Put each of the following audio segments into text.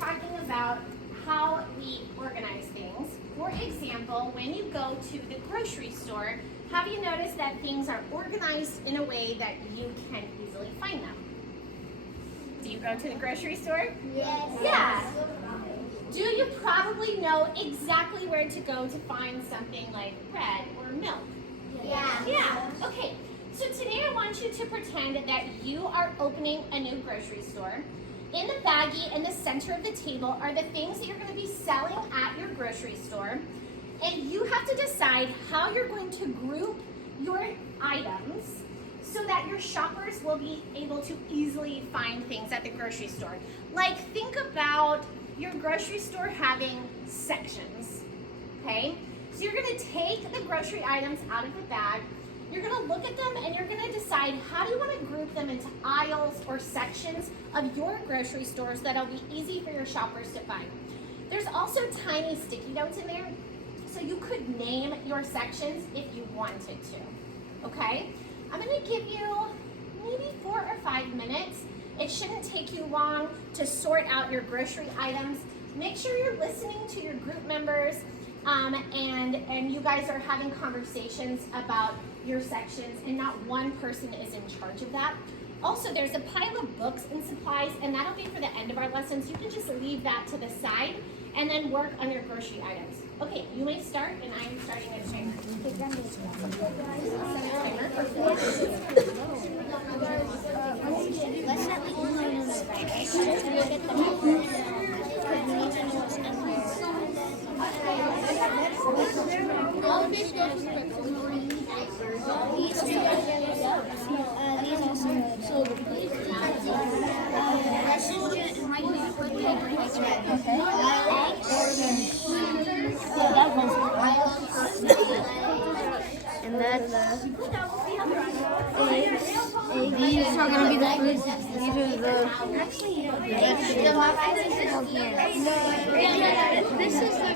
talking about how we organize things. For example, when you go to the grocery store, have you noticed that things are organized in a way that you can easily find them? Do you go to the grocery store? Yes. Yeah. Do you probably know exactly where to go to find something like bread or milk? Yeah. Yeah. Okay. So today I want you to pretend that you are opening a new grocery store. In the baggie in the center of the table are the things that you're going to be selling at your grocery store. And you have to decide how you're going to group your items so that your shoppers will be able to easily find things at the grocery store. Like, think about your grocery store having sections, okay? So you're gonna take the grocery items out of the bag, you're gonna look at them and you're gonna decide how do you wanna group them into aisles or sections of your grocery stores that'll be easy for your shoppers to find. There's also tiny sticky notes in there, so you could name your sections if you wanted to, okay? I'm gonna give you maybe 4 or 5 minutes. It shouldn't take you long to sort out your grocery items. Make sure you're listening to your group members and you guys are having conversations about your sections and not one person is in charge of that. Also, there's a pile of books and supplies and that'll be for the end of our lesson, so you can just leave that to the side and then work on your grocery items. Okay, you may start and I am starting a timer. Let's not be and that's these are going to be the fruits. These are the This is the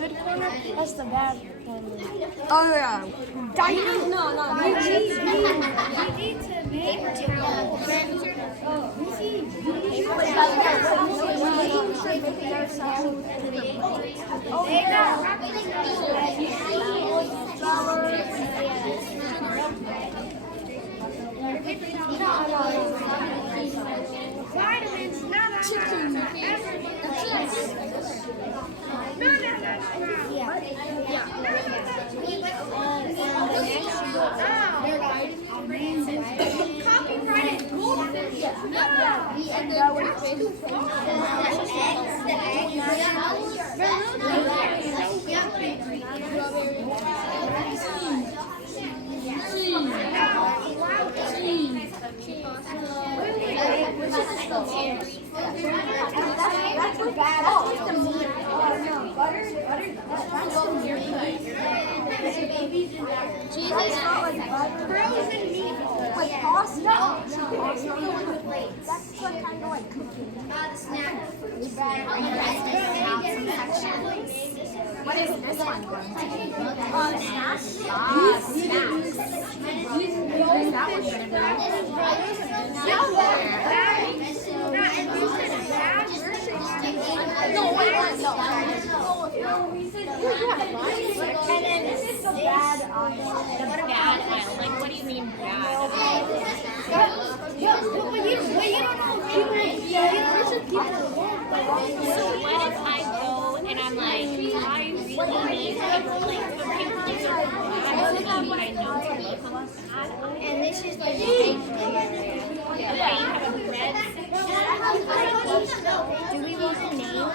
good corner. That's the bad corner. Oh yeah. No. We need to paper to vitamins, chicken, copyrighted goldfish. That's the bad. Oh, it's the meat. No, butter. That's the meat. Jesus, Not like butter. frozen meat. Like pasta. That's what kind of like cooking. The snack. What is this one going to be? Snacks? Snacks. What is that one going to be? No. And then this is the bad aisle. The bad aisle. Like, what do you mean bad? So what if I go and I'm like, I really need paper plates, but paper plates are bad, so I know to look on that. And this is like Okay, you have a bread section. do we want the name?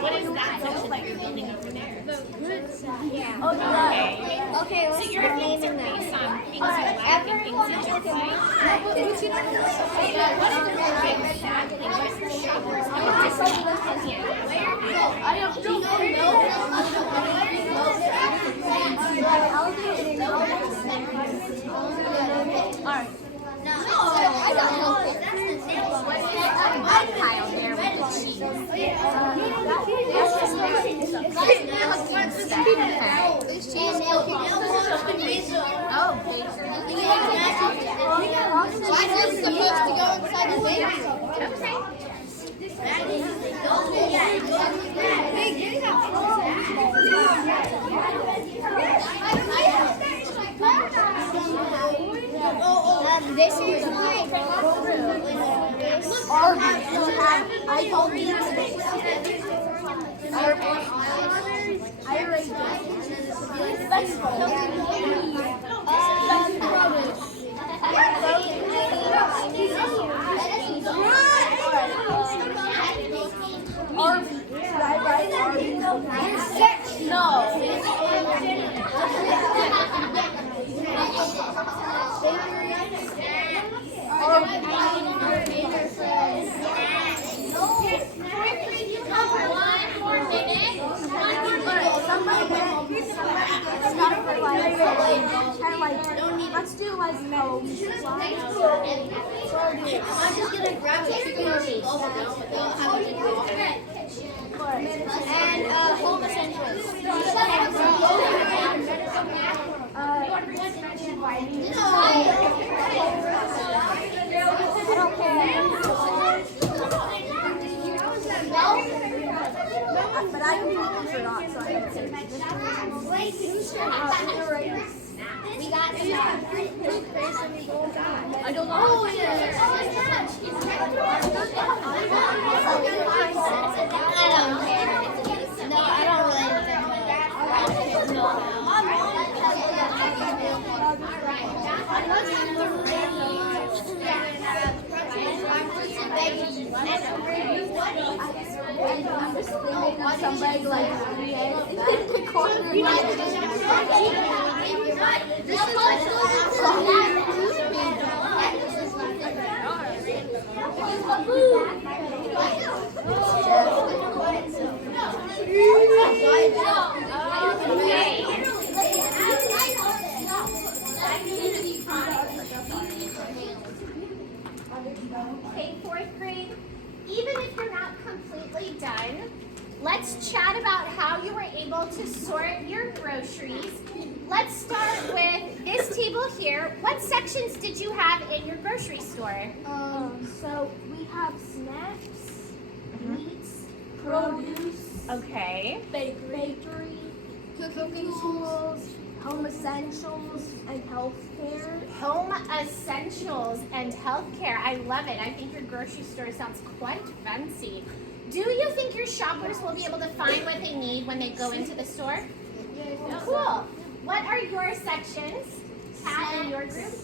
What is that section that you're building over there? Okay, So your things are based on things you like and things you don't like. Exactly. What is your shoppers opinion? Alright. Pile there with the cheese. Why is this supposed to go inside the baby? you say? This is Arby's. I call these. I rate Let's Arby's. Should I write Arby's? Let's do like no. I'm just gonna grab a chicken or slow it down without having to do it. And home essentials. But I can do this or not, so I can say We got I don't know. I don't somebody like in the corner. Okay, fourth grade, even if you're not completely done, let's chat about how you were able to sort your groceries. Let's start with this table here. What sections did you have in your grocery store? So we have snacks, meats, produce, Okay. bakery, cooking tools, home essentials, and healthcare. Home essentials and healthcare. I love it. I think your grocery store sounds quite fancy. Do you think your shoppers will be able to find what they need when they go into the store? Cool. What are your sections, Kat, in your group?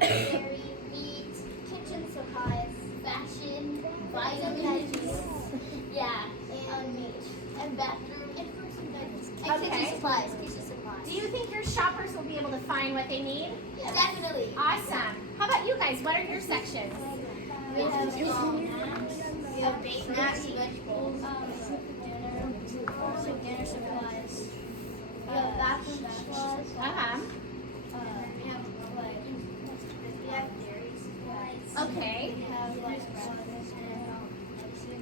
dairy, meat, kitchen supplies, fashion, vitamins, yeah, and bathroom, and fruits and veggies. And Okay. kitchen supplies. Do you think your shoppers will be able to find what they need? Yeah, definitely. Awesome. How about you guys? What are your sections? We have baked snacks, vegetables, dinner supplies, bathroom supplies. Uh-huh. We have dairy supplies. Okay. We have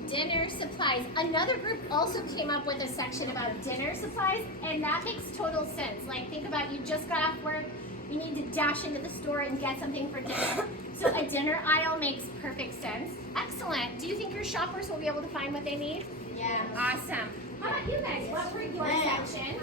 Dinner supplies. Another group also came up with a section about dinner supplies, and that makes total sense. Like, think about you just got off work, you need to dash into the store and get something for dinner. So a dinner aisle makes perfect sense. Excellent. Do you think your shoppers will be able to find what they need? Yeah. Awesome. How about you guys? What were your sections?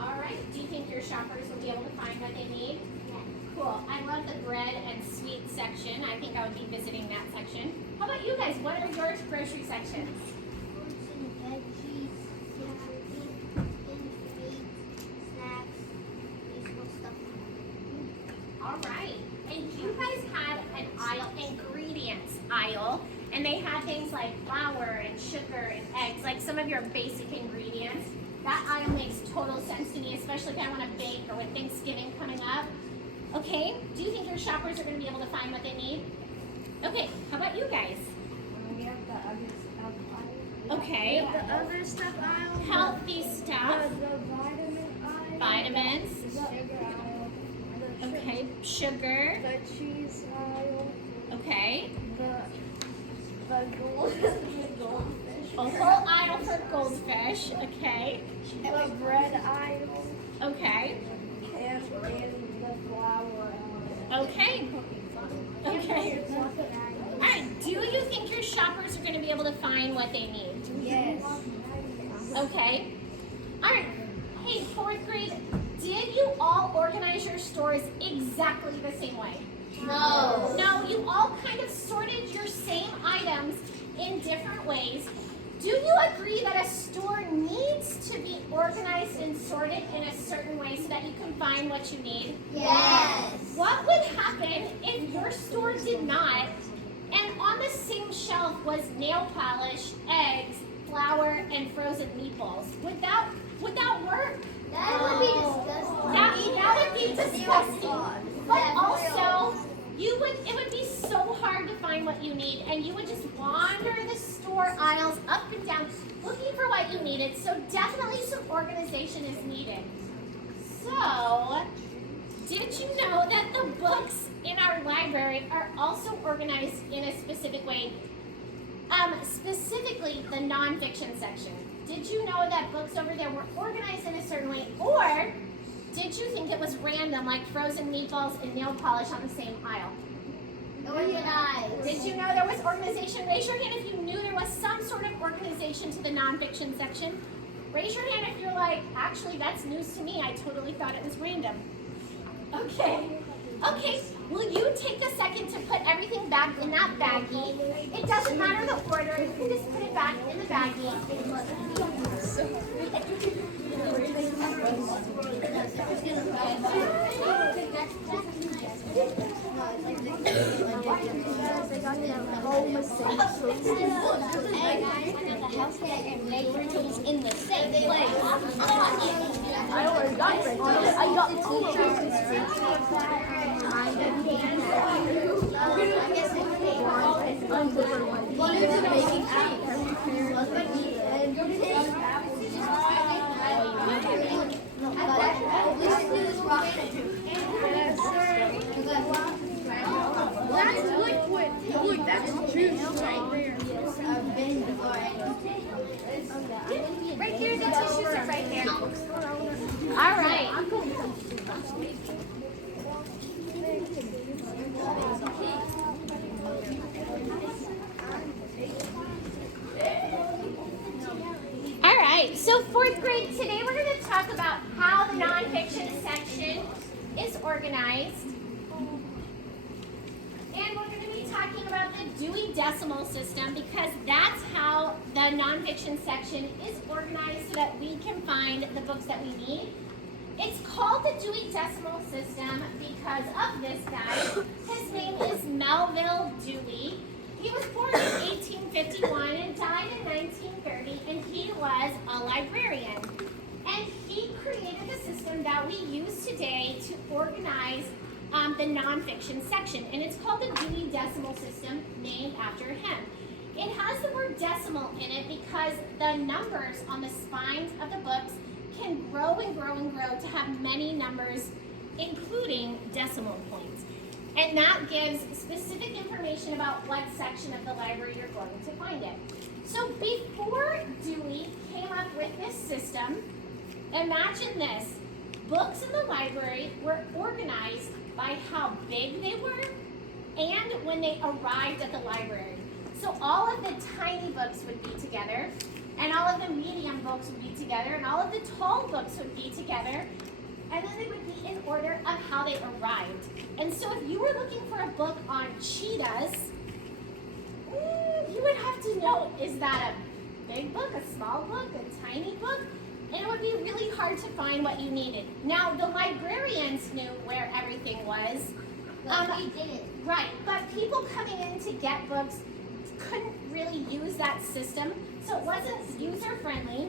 All right. Do you think your shoppers will be able to find what they need? Cool. I love the bread and sweet section. I think I would be visiting that section. How about you guys? What are your grocery sections? Fruits and veggies, snacks, useful stuff. All right. And you guys had an aisle, ingredients aisle, and they had things like flour and sugar and eggs, like some of your basic ingredients. That aisle makes total sense to me, especially if I want to bake or with Thanksgiving coming up. Okay, do you think your shoppers are going to be able to find what they need? Okay, how about you guys? We have the other stuff aisle. Okay, The other stuff aisle. healthy stuff, The vitamin aisle. vitamins, The sugar aisle. okay, sugar, The cheese aisle. okay, The goldfish. a whole aisle for goldfish. Okay. And a bread aisle. Okay. And the flour. Okay. Okay. All right. Do you think your shoppers are going to be able to find what they need? Yes. Okay. All right. Hey, fourth grade, did you all organize your stores exactly the same way? No. No, you all kind of sorted your same items in different ways. Do you agree that a store needs to be organized and sorted in a certain way so that you can find what you need? Yes. What would happen if your store did not, and on the same shelf was nail polish, eggs, flour, and frozen meatballs? Would that work? That would be disgusting. That would be disgusting. But also, it would be so hard to find what you need, and you would just wander the store aisles up and down looking for what you needed. So definitely some organization is needed. So, did you know that the books in our library are also organized in a specific way? Specifically the nonfiction section. Did you know that books over there were organized in a certain way? Or did you think it was random, like frozen meatballs and nail polish on the same aisle? Organized. Did you know there was organization? Raise your hand if you knew there was some sort of organization to the nonfiction section. Raise your hand if you're like, actually, that's news to me. I totally thought it was random. Okay. Okay, will you take a second to put everything back in that baggie? It doesn't matter the order. You can just put it back in the baggie. In the same place. I already got it. I got That's liquid. Look, that's juice right there. Right there, the tissues are right there. All right. All right, so fourth grade, today we're going to talk about how the nonfiction section is organized. And we're going to be talking about the Dewey Decimal System because that's how the nonfiction section is organized so that we can find the books that we need. It's called the Dewey Decimal System because of this guy. His name is Melville Dewey. He was born in 1851 and died in 1930, and he was a librarian. And he created the system that we use today to organize the nonfiction section, and it's called the Dewey Decimal System, named after him. It has the word decimal in it because the numbers on the spines of the books can grow and grow and grow to have many numbers, including decimal points. And that gives specific information about what section of the library you're going to find it. So before Dewey came up with this system, imagine this. Books in the library were organized by how big they were and when they arrived at the library. So all of the tiny books would be together, and all of the medium books would be together, and all of the tall books would be together, and then they would be in order of how they arrived. And so if you were looking for a book on cheetahs, you would have to know, is that a big book, a small book, a tiny book? And it would be really hard to find what you needed. Now, the librarians knew where everything was. We didn't. Right, but people coming in to get books couldn't really use that system, so it wasn't user-friendly.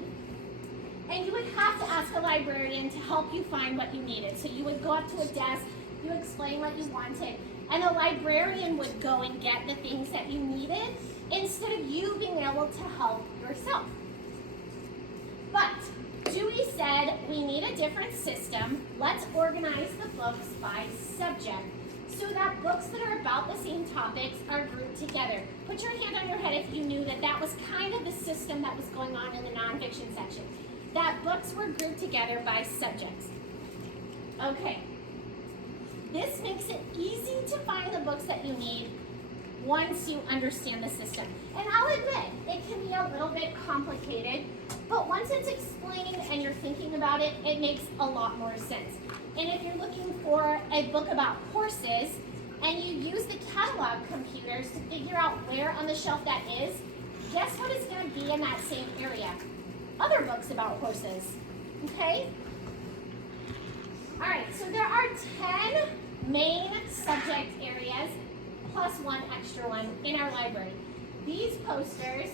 And you would have to ask a librarian to help you find what you needed. So you would go up to a desk, you explain what you wanted, and a librarian would go and get the things that you needed instead of you being able to help yourself. But Dewey said we need a different system. Let's organize the books by subject. so that books that are about the same topics are grouped together. Put your hand on your head if you knew that that was kind of the system that was going on in the nonfiction section. That books were grouped together by subjects. Okay. This makes it easy to find the books that you need once you understand the system. And I'll admit, it can be a little bit complicated, but once it's explained and you're thinking about it, it makes a lot more sense. And if you're looking for a book about horses, and you use the catalog computers to figure out where on the shelf that is, guess what is going to be in that same area? Other books about horses, okay? All right, so there are 10 main subject areas plus one extra one in our library. These posters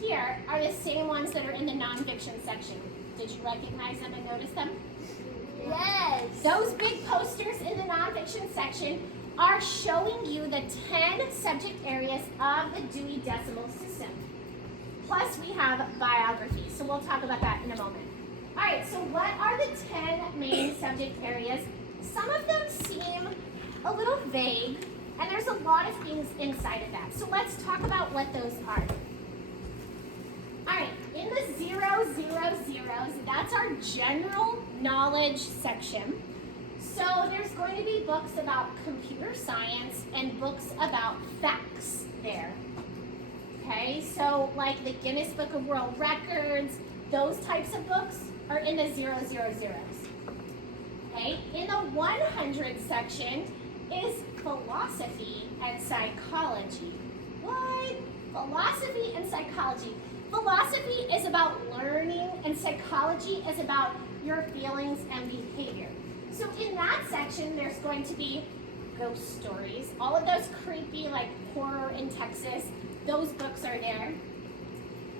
here are the same ones that are in the nonfiction section. Did you recognize them and notice them? Yes. Those big posters in the nonfiction section are showing you the 10 subject areas of the Dewey Decimal System. Plus we have biography, so we'll talk about that in a moment. All right, so what are the 10 main subject areas? Some of them seem a little vague, and there's a lot of things inside of that. So let's talk about what those are. All right, in the 000s, that's our general knowledge section. So there's going to be books about computer science and books about facts there. Okay, so like the Guinness Book of World Records, those types of books are in the 000s. Okay, in the 100 section is philosophy and psychology. What? Philosophy and psychology. Philosophy is about learning and psychology is about your feelings and behavior. So in that section, there's going to be ghost stories. All of those creepy, like Horror in Texas, those books are there.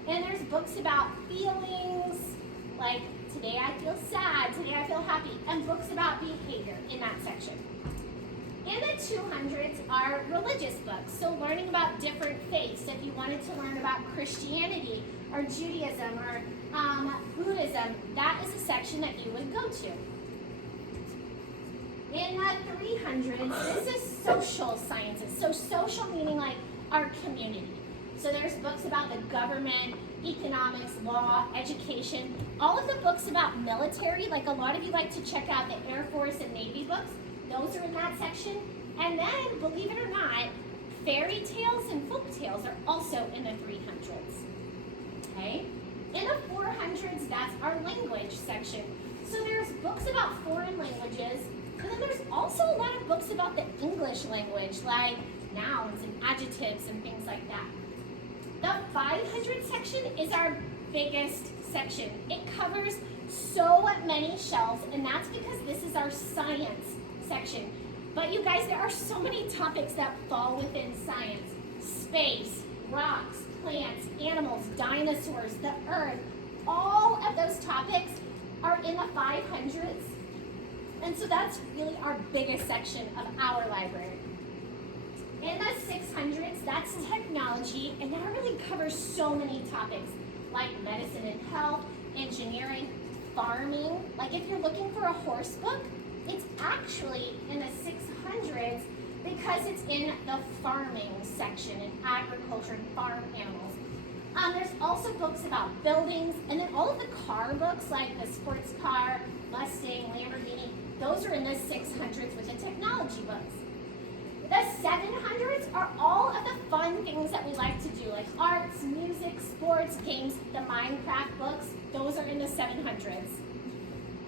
And there's books about feelings, like today I feel sad, today I feel happy, and books about behavior in that section. In the 200s are religious books, so learning about different faiths. If you wanted to learn about Christianity or Judaism or Buddhism, that is a section that you would go to. In the 300s, this is social sciences. So social meaning like our community. So there's books about the government, economics, law, education, all of the books about military, like a lot of you like to check out the Air Force and Navy books, those are in that section. And then, believe it or not, fairy tales and folk tales are also in the 300s. Okay? In the 400s, that's our language section. So there's books about foreign languages, and then there's also a lot of books about the English language, like nouns and adjectives and things like that. The 500 section is our biggest section. It covers so many shelves, and that's because this is our science section. But you guys, there are so many topics that fall within science. Space, rocks, plants, animals, dinosaurs, the earth. All of those topics are in the 500s. And so that's really our biggest section of our library. In the 600s, that's technology, and that really covers so many topics like medicine and health, engineering, farming. Like if you're looking for a horse book, it's actually in the 600s because it's in the farming section in agriculture and farm animals. There's also books about buildings, and then all of the car books like the sports car, Mustang, Lamborghini, those are in the 600s with the technology books. The 700s are all of the fun things that we like to do, like arts, music, sports, games, the Minecraft books, those are in the 700s.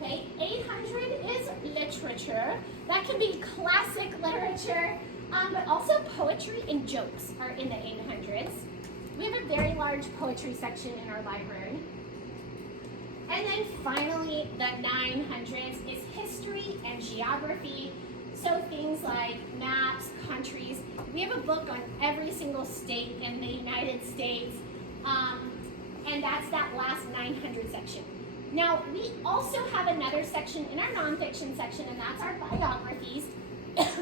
Okay, 800 is literature. That can be classic literature, but also poetry and jokes are in the 800s. We have a very large poetry section in our library. And then finally, the 900s is history and geography. So things like maps, countries. We have a book on every single state in the United States, and that's that last 900 section. Now, we also have another section in our nonfiction section, and that's our biographies.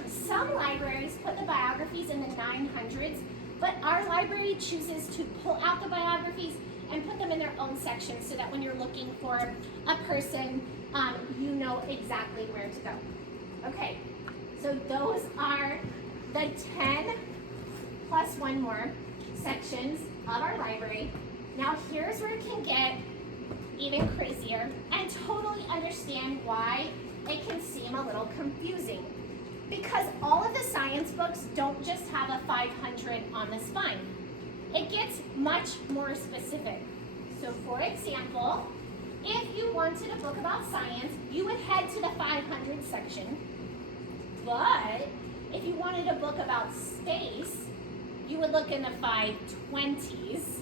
Some libraries put the biographies in the 900s, but our library chooses to pull out the biographies and put them in their own section so that when you're looking for a person, you know exactly where to go. Okay, So those are the 10 plus one more sections of our library. Now here's where it can get even crazier and totally understand why it can seem a little confusing. Because all of the science books don't just have a 500 on the spine. It gets much more specific. So for example, if you wanted a book about science, you would head to the 500 section. But if you wanted a book about space, you would look in the 520s.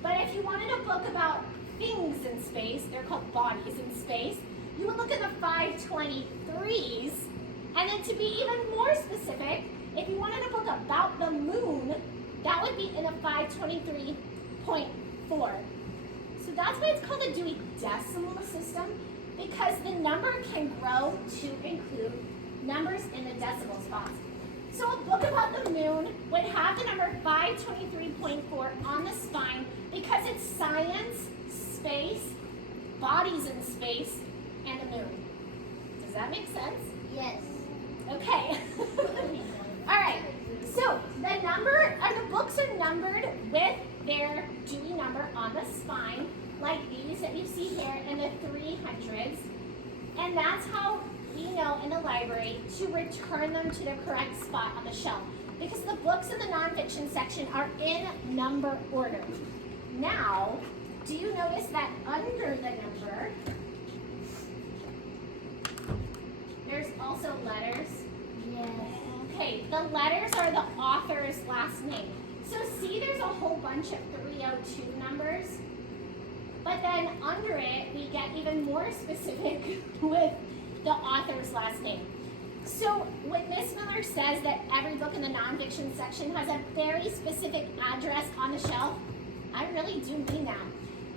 But if you wanted a book about things in space, they're called bodies in space, you would look in the 523s. And then to be even more specific, if you wanted a book about the moon, that would be in a 523.4. So that's why it's called a Dewey Decimal System, because the number can grow to include numbers in the decimal spots. So a book about the moon would have the number 523.4 on the spine because it's science, space, bodies in space, and the moon. Does that make sense? Yes. Okay. All right. So the books are numbered with their Dewey number on the spine, like these that you see here in the 300s. And that's how we know in the library to return them to their correct spot on the shelf, because the books in the nonfiction section are in number order. Now, do you notice that under the number, there's also letters? Yes. Okay, the letters are the author's last name. So see, there's a whole bunch of 302 numbers, but then under it, we get even more specific with the author's last name. So when Miss Miller says that every book in the nonfiction section has a very specific address on the shelf, I really do mean that.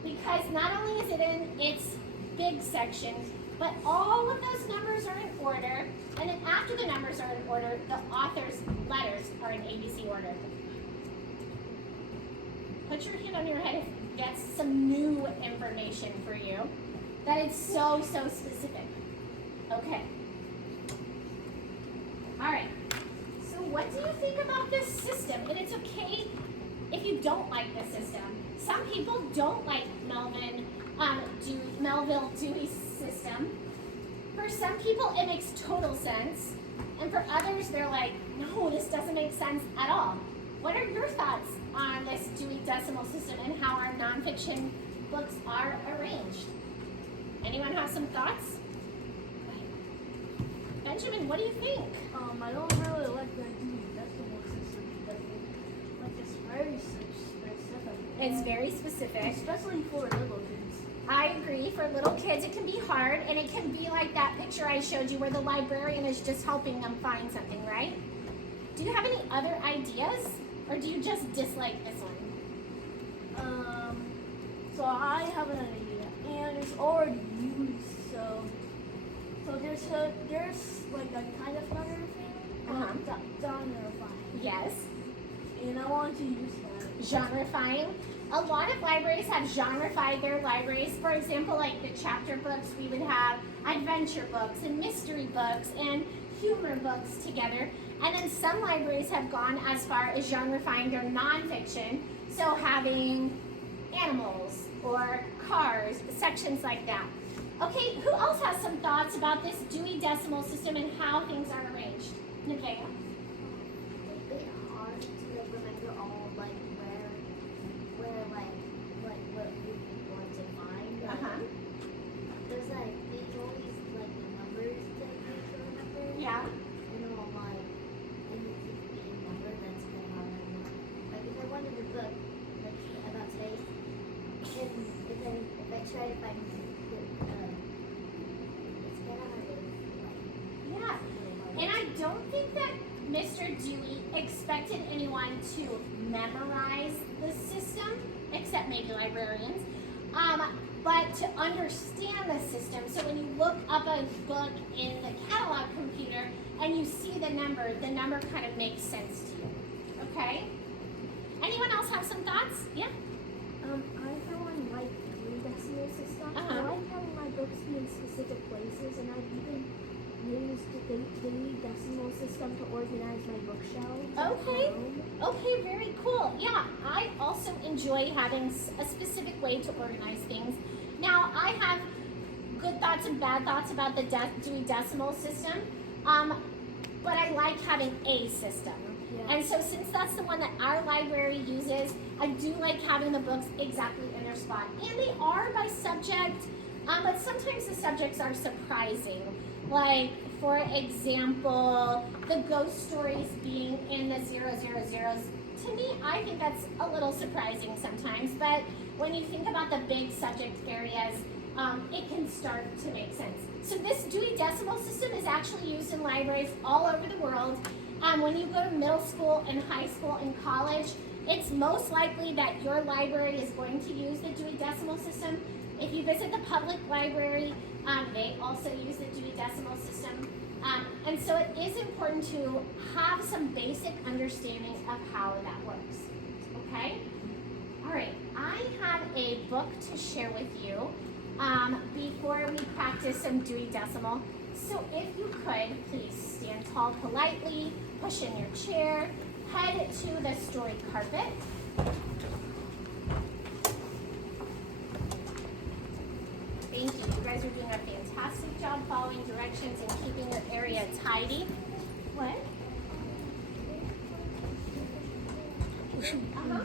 Because not only is it in its big section, but all of those numbers are in order, and then after the numbers are in order, the author's letters are in ABC order. Put your hand on your head if that's some new information for you, that it's so specific. Okay. All right. So what do you think about this system? And it's okay if you don't like the system. Some people don't like Melville Dewey's system. For some people, it makes total sense. And for others, they're like, no, this doesn't make sense at all. What are your thoughts on this Dewey Decimal System and how our nonfiction books are arranged? Anyone have some thoughts? Benjamin, what do you think? I don't really like the Dewey Decimal System because it's very specific. It's very specific. Especially for little kids. I agree. For little kids, it can be hard, and it can be like that picture I showed you where the librarian is just helping them find something, right? Do you have any other ideas, or do you just dislike this one? So I have an idea, and it's already used. So there's like a kind of letter thing, genreifying. Yes. And I want to use that. Genreifying. A lot of libraries have genreified their libraries. For example, like the chapter books, we would have adventure books and mystery books and humor books together. And then some libraries have gone as far as genreifying their nonfiction, so having animals or cars, sections like that. Okay, who else has some thoughts about this Dewey Decimal System and how things are arranged? Nevaeh. It's a bit hard to remember all where what we want to find. There's these always the numbers that we need to remember. Yeah. They need to be a number that's kind of hard to remember. Like if I wanted a book about space, and if I try to find it's kind of hard to Yeah. And I don't think that Mr. Dewey expected anyone to memorize the system, except maybe librarians, but to understand the system. So when you look up a book in the catalog computer and you see the number kind of makes sense to you. Okay? Anyone else have some thoughts? Yeah? I for one like the Dewey Decimal System. I like having my books be in specific places, and I've even use the new decimal system to organize my bookshelves. Okay. Okay, very cool. Yeah, I also enjoy having a specific way to organize things. Now, I have good thoughts and bad thoughts about the Dewey Decimal System, but I like having a system. Yeah. And so since that's the one that our library uses, I do like having the books exactly in their spot. And they are by subject, but sometimes the subjects are surprising. Like, for example, the ghost stories being in the 000s. To me, I think that's a little surprising sometimes, but when you think about the big subject areas, it can start to make sense. So this Dewey Decimal System is actually used in libraries all over the world. When you go to middle school and high school and college, it's most likely that your library is going to use the Dewey Decimal System. If you visit the public library, they also use the Dewey Decimal System. And so it is important to have some basic understanding of how that works, okay? All right, I have a book to share with you before we practice some Dewey Decimal. So if you could, please stand tall politely, push in your chair, head to the story carpet. Thank you. You guys are doing a fantastic job following directions and keeping your area tidy. What? Uh-huh.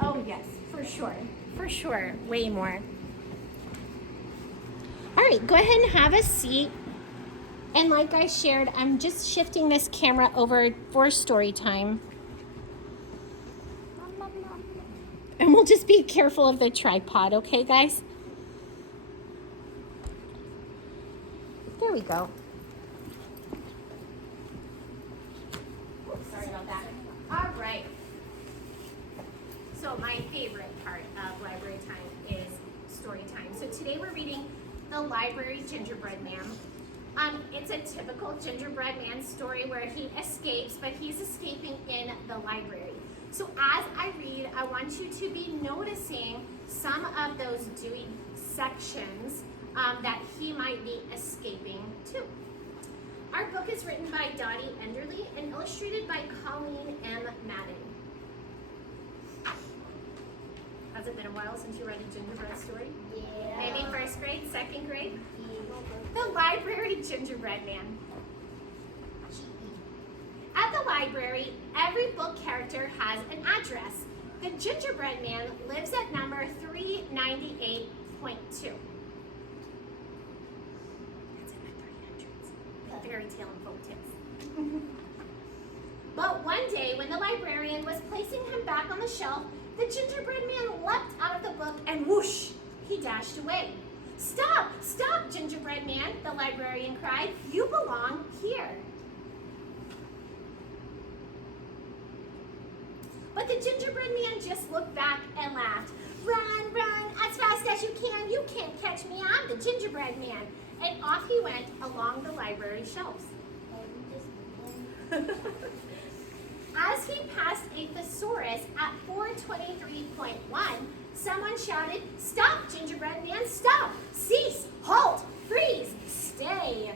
Oh, yes, for sure. For sure. Way more. All right, go ahead and have a seat. And like I shared, I'm just shifting this camera over for story time. And we'll just be careful of the tripod, okay, guys? There we go. Oops, sorry about that. All right. So my favorite part of library time is story time. So today we're reading The Library Gingerbread Man. It's a typical gingerbread man story where he escapes, but he's escaping in the library. So as I read, I want you to be noticing some of those Dewey sections that he might be escaping to. Our book is written by Dottie Enderle and illustrated by Colleen M. Madden. Has it been a while since you read a gingerbread story? Yeah. Maybe first grade, second grade? The Library Gingerbread Man. At the library, every book character has an address. The Gingerbread Man lives at number 398.2. That's in my 300s. Fairy tale and folk tales. But one day, when the librarian was placing him back on the shelf, the Gingerbread Man leapt out of the book and whoosh, he dashed away. Stop, stop, Gingerbread Man, the librarian cried. You belong here. But the Gingerbread Man just looked back and laughed. Run, run, as fast as you can. You can't catch me, I'm the Gingerbread Man. And off he went along the library shelves. As he passed a thesaurus at 423.1, someone shouted, Stop, Gingerbread Man, stop! Cease, halt, freeze, stay.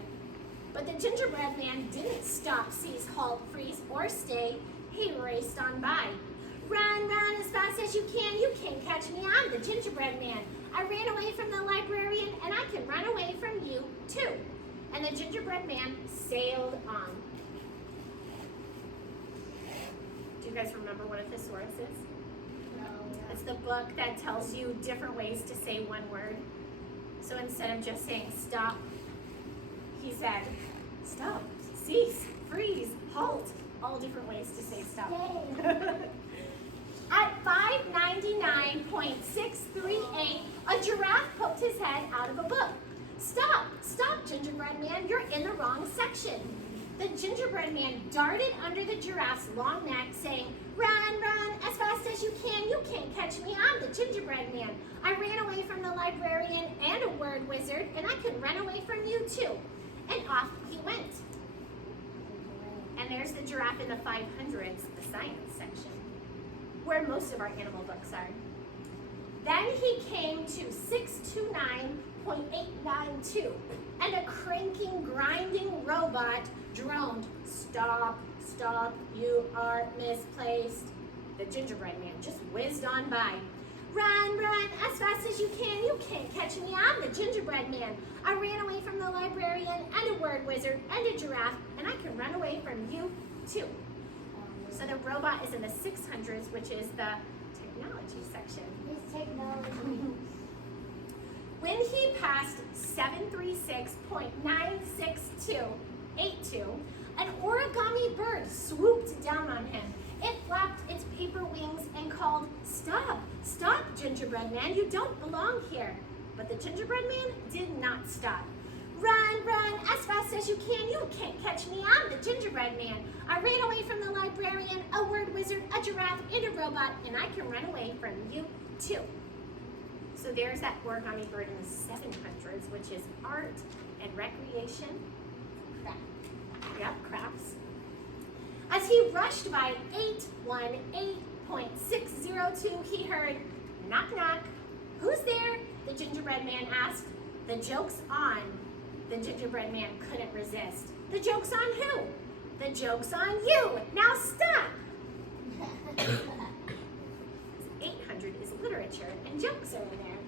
But the Gingerbread Man didn't stop, cease, halt, freeze, or stay. He raced on by. Run, run as fast as you can. You can't catch me, I'm the Gingerbread Man. I ran away from the librarian, and I can run away from you, too. And the Gingerbread Man sailed on. Do you guys remember what a thesaurus is? No. It's the book that tells you different ways to say one word. So instead of just saying stop, he said stop, cease, freeze, halt. All different ways to say stop. At 599.638, a giraffe poked his head out of a book. Stop, stop, Gingerbread Man, you're in the wrong section. The Gingerbread Man darted under the giraffe's long neck, saying, Run, run, as fast as you can. You can't catch me, I'm the Gingerbread Man. I ran away from the librarian and a word wizard, and I can run away from you too. And off he went. And there's the giraffe in the 500s, the science section, where most of our animal books are. Then he came to 629.892, and a cranking, grinding robot droned, "Stop, stop, you are misplaced." The gingerbread man just whizzed on by. "Run, run, as fast as you can. You can't catch me. I'm the gingerbread man. I ran away from the librarian and a word wizard and a giraffe, and I can run away from you too." So the robot is in the 600s, which is the technology section. His technology. When he passed 736.96282, an origami bird swooped down on him. It flapped its paper wings and called, "Stop, stop, gingerbread man, you don't belong here." But the gingerbread man did not stop. "Run, run, as fast as you can. You can't catch me. I'm the gingerbread man. I ran away from the librarian, a word wizard, a giraffe, and a robot, and I can run away from you too." So there's that origami bird in the 700s, which is art and recreation. Crafts. As he rushed by 818.602, he heard, "Knock, knock. Who's there?" the gingerbread man asked. "The joke's on." The gingerbread man couldn't resist. "The joke's on who?" "The joke's on you. Now stop." 800 is literature, and jokes are in there.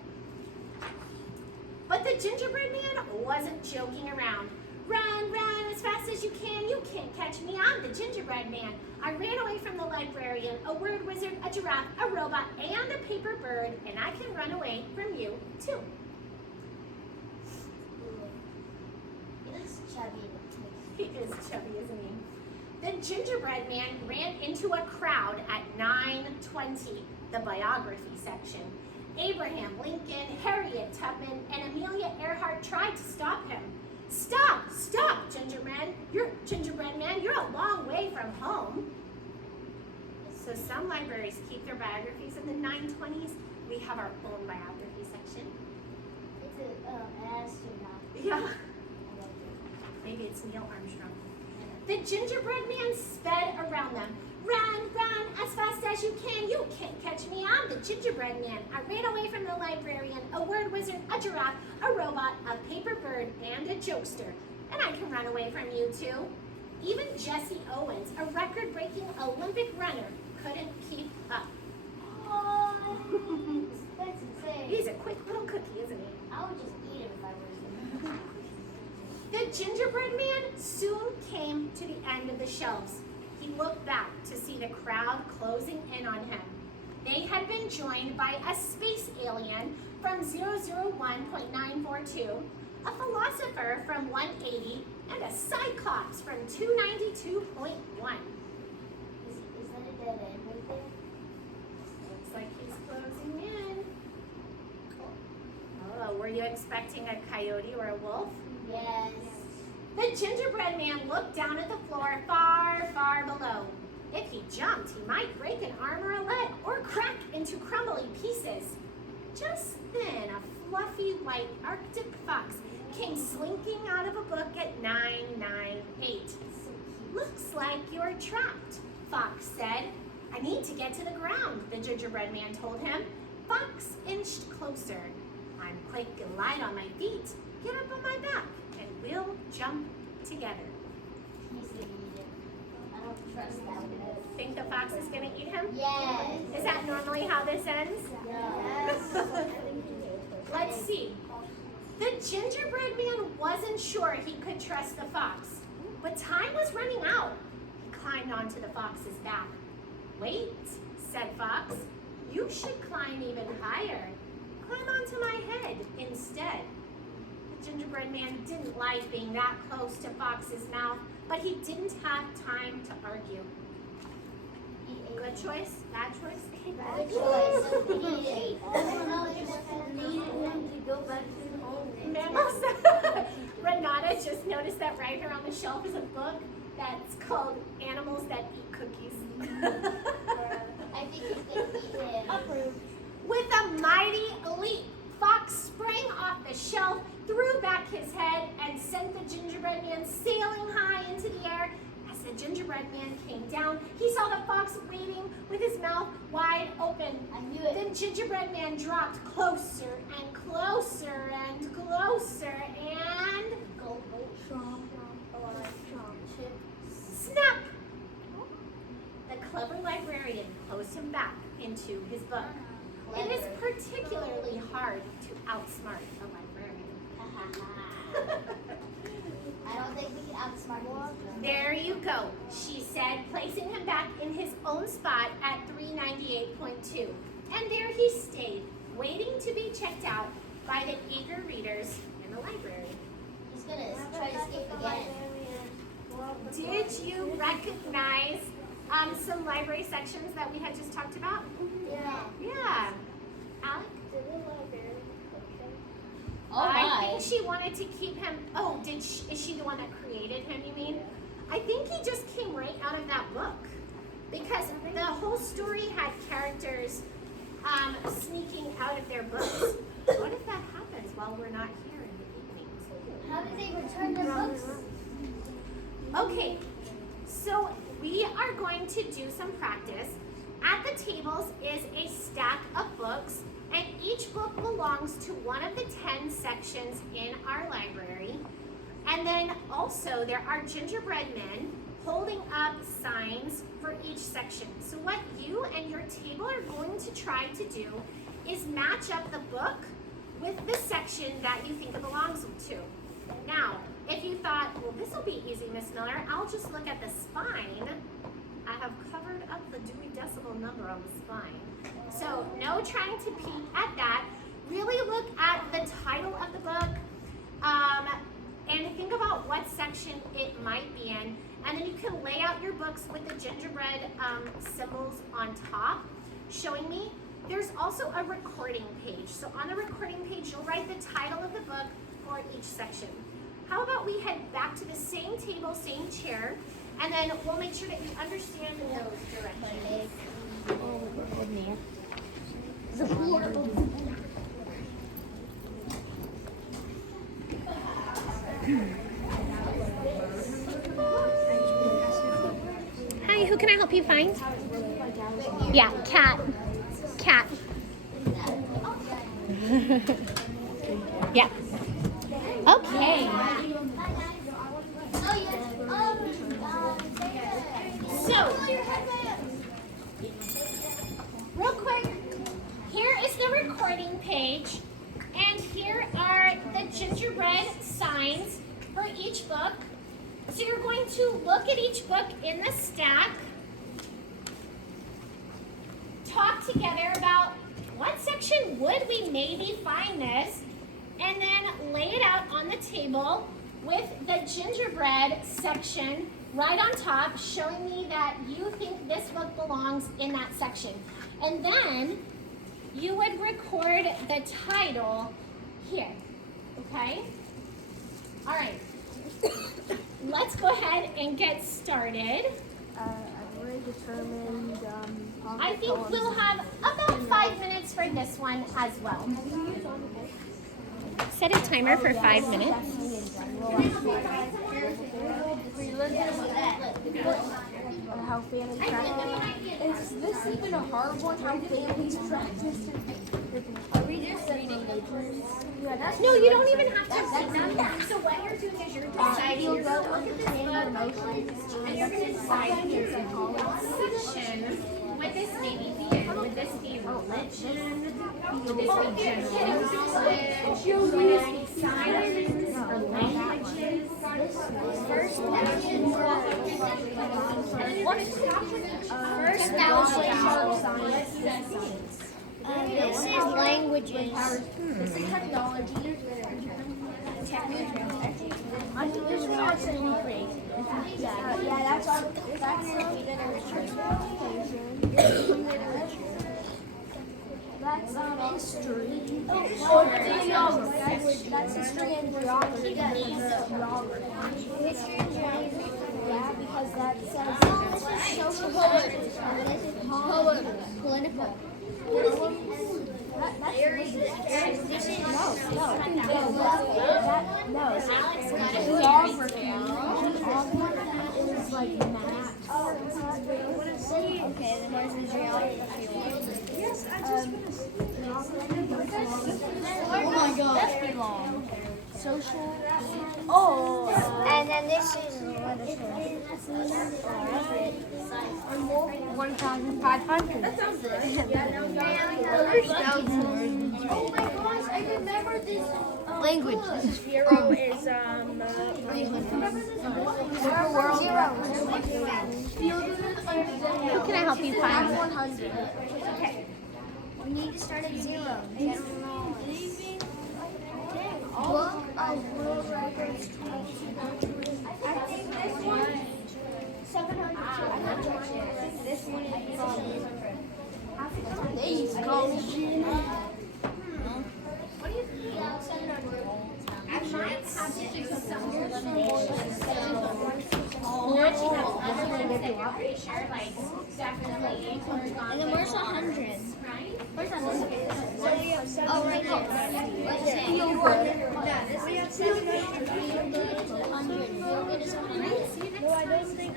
But the gingerbread man wasn't joking around. "Run, run, as fast as you can. You can't catch me. I'm the gingerbread man. I ran away from the librarian, a word wizard, a giraffe, a robot, and a paper bird, and I can run away from you too." He's chubby. He is chubby, isn't he? The gingerbread man ran into a crowd at 9:20, the biography section. Abraham Lincoln, Harriet Tubman, and Amelia Earhart tried to stop him. "Stop, stop, gingerbread man, you're a long way from home." So some libraries keep their biographies in the 920s. We have our own biography section. It's an astronaut. Yeah. Maybe it's Neil Armstrong. The gingerbread man sped around them. "Run, run, as fast as you can. You can't catch me. I'm the gingerbread man. I ran away from the librarian, a word wizard, a giraffe, a robot, a paper bird, and a jokester. And I can run away from you too." Even Jesse Owens, a record-breaking Olympic runner, couldn't keep up. Oh, that's insane. He's a quick little cookie, isn't he? I would just eat him if I was him. The gingerbread man soon came to the end of the shelves. He looked back to see the crowd closing in on him. They had been joined by a space alien from 001.942, a philosopher from 180, and a cyclops from 292.1. Is that a dead end right there? Looks like he's closing in. Oh, were you expecting a coyote or a wolf? Yes. The gingerbread man looked down at the floor far, far below. If he jumped, he might break an arm or a leg or crack into crumbly pieces. Just then, a fluffy white Arctic fox came slinking out of a book at 998. "Looks like you're trapped," Fox said. "I need to get to the ground," the gingerbread man told him. Fox inched closer. "I'm quick and light on my feet. Get up on my back and we'll jump together." He's gonna eat him. I don't trust that one. Think the fox is gonna eat him? Yes. Is that normally how this ends? Yes. Let's see. The gingerbread man wasn't sure he could trust the fox, but time was running out. He climbed onto the fox's back. "Wait," said Fox. "You should climb even higher. Climb onto my head instead." The gingerbread man didn't like being that close to Fox's mouth, but he didn't have time to argue. Good choice? Bad choice? Bad choice. Eat it. Needed him to go back to home. Renata just noticed that right here on the shelf is a book that's called Animals That Eat Cookies. I think he's gonna eat him. Approved. With a mighty leap, Fox sprang off the shelf, threw back his head, and sent the gingerbread man sailing high into the air. As the gingerbread man came down, he saw the fox waiting with his mouth wide open. I knew it. Then Gingerbread Man dropped closer and closer and closer and snap! The clever librarian closed him back into his book. It is particularly hard to outsmart a librarian. I don't think we can outsmart him. There you go, she said, placing him back in his own spot at 398.2. And there he stayed, waiting to be checked out by the eager readers in the library. He's gonna try to escape again. Did you recognize some library sections that we had just talked about? Yeah. Yeah. Alec? Did the librarian cook him? I think she wanted to keep him. Oh, is she the one that created him, you mean? I think he just came right out of that book. Because the whole story had characters sneaking out of their books. What if that happens while we're not here in the evenings? How did they return their books? Okay, so we are going to do some practice. At the tables is a stack of books, and each book belongs to one of the 10 sections in our library. And then also there are gingerbread men holding up signs for each section. So what you and your table are going to try to do is match up the book with the section that you think it belongs to. Now, if you thought, well, this will be easy, Miss Miller, I'll just look at the spine. I have covered up the Dewey Decimal number on the spine. So no trying to peek at that. Really look at the title of the book and think about what section it might be in. And then you can lay out your books with the gingerbread symbols on top, showing me. There's also a recording page. So on the recording page, you'll write the title of the book for each section. How about we head back to the same table, same chair, and then we'll make sure that you understand those directions. Hi, who can I help you find? Yeah, cat. Cat. Yeah. Okay. So, real quick, here is the recording page, and here are the gingerbread signs for each book. So you're going to look at each book in the stack, talk together about what section would we maybe find this, and then lay it out on the table with the gingerbread section right on top, showing me that you think this book belongs in that section. And then you would record the title here, okay? All right, let's go ahead and get started. I've already determined. I think we'll have about 5 minutes for this one as well. Set a timer for 5 minutes. How families practice. Is this even a hard one? How families practice? Are we just reading nature? Yeah, that's No, you don't even have to read them. So what you're doing is you're deciding, you're going to look at this book, and you're going to decide what section would this maybe be in. Would this be religion? Would this be general knowledge? Would this be sciences or languages? First This is languages. This is technology. I think this is actually great. Yeah, that's history. Or geography. That's history and geography. History and geography. Yeah, because that says This is social political. Geography is like math. Okay, then there's Oh my god. That's pretty long. Social. Oh. And then this is what it is. 1,500. That sounds good. Oh my gosh, I remember this. Language. Zero is Zero. Who can I help you find? 100. Okay. We need to start at zero. I don't know. Book of World Records. I think this one. 700. This one is These college. What do you think? I might have to do somewhere or if you have other ones that you're pretty sure, like, definitely. And then where's 100? Right? Where's 100? Oh, right there. Let's say. We have 700. No, I don't think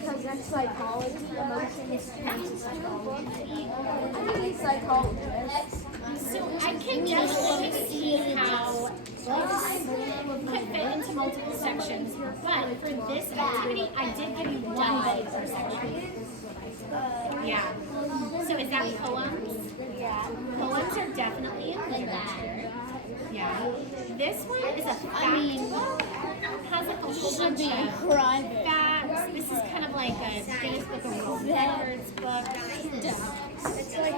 because that's psychology, emotions, and psychology. I think it's psychology. So I can definitely see how this could fit into multiple sections, but for this activity, I did give you one book per section. Yeah. So is that poems? Yeah. Poems are definitely in literature. Yeah. This one is a fact book. Has like a whole bunch of facts. This is kind of like a Guinness Book of World Records book. It's like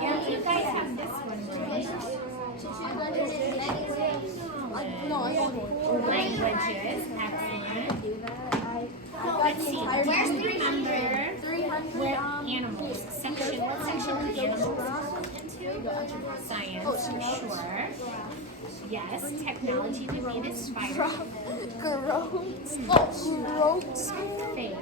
Yeah, you guys have this one, right? No, I don't know. Languages, excellent. Let's see, where's 300? 300. Where animals? Section, what section is animals into? Science, sure. Yes, technology would be this spider. Gross. Oh, gross. Faith.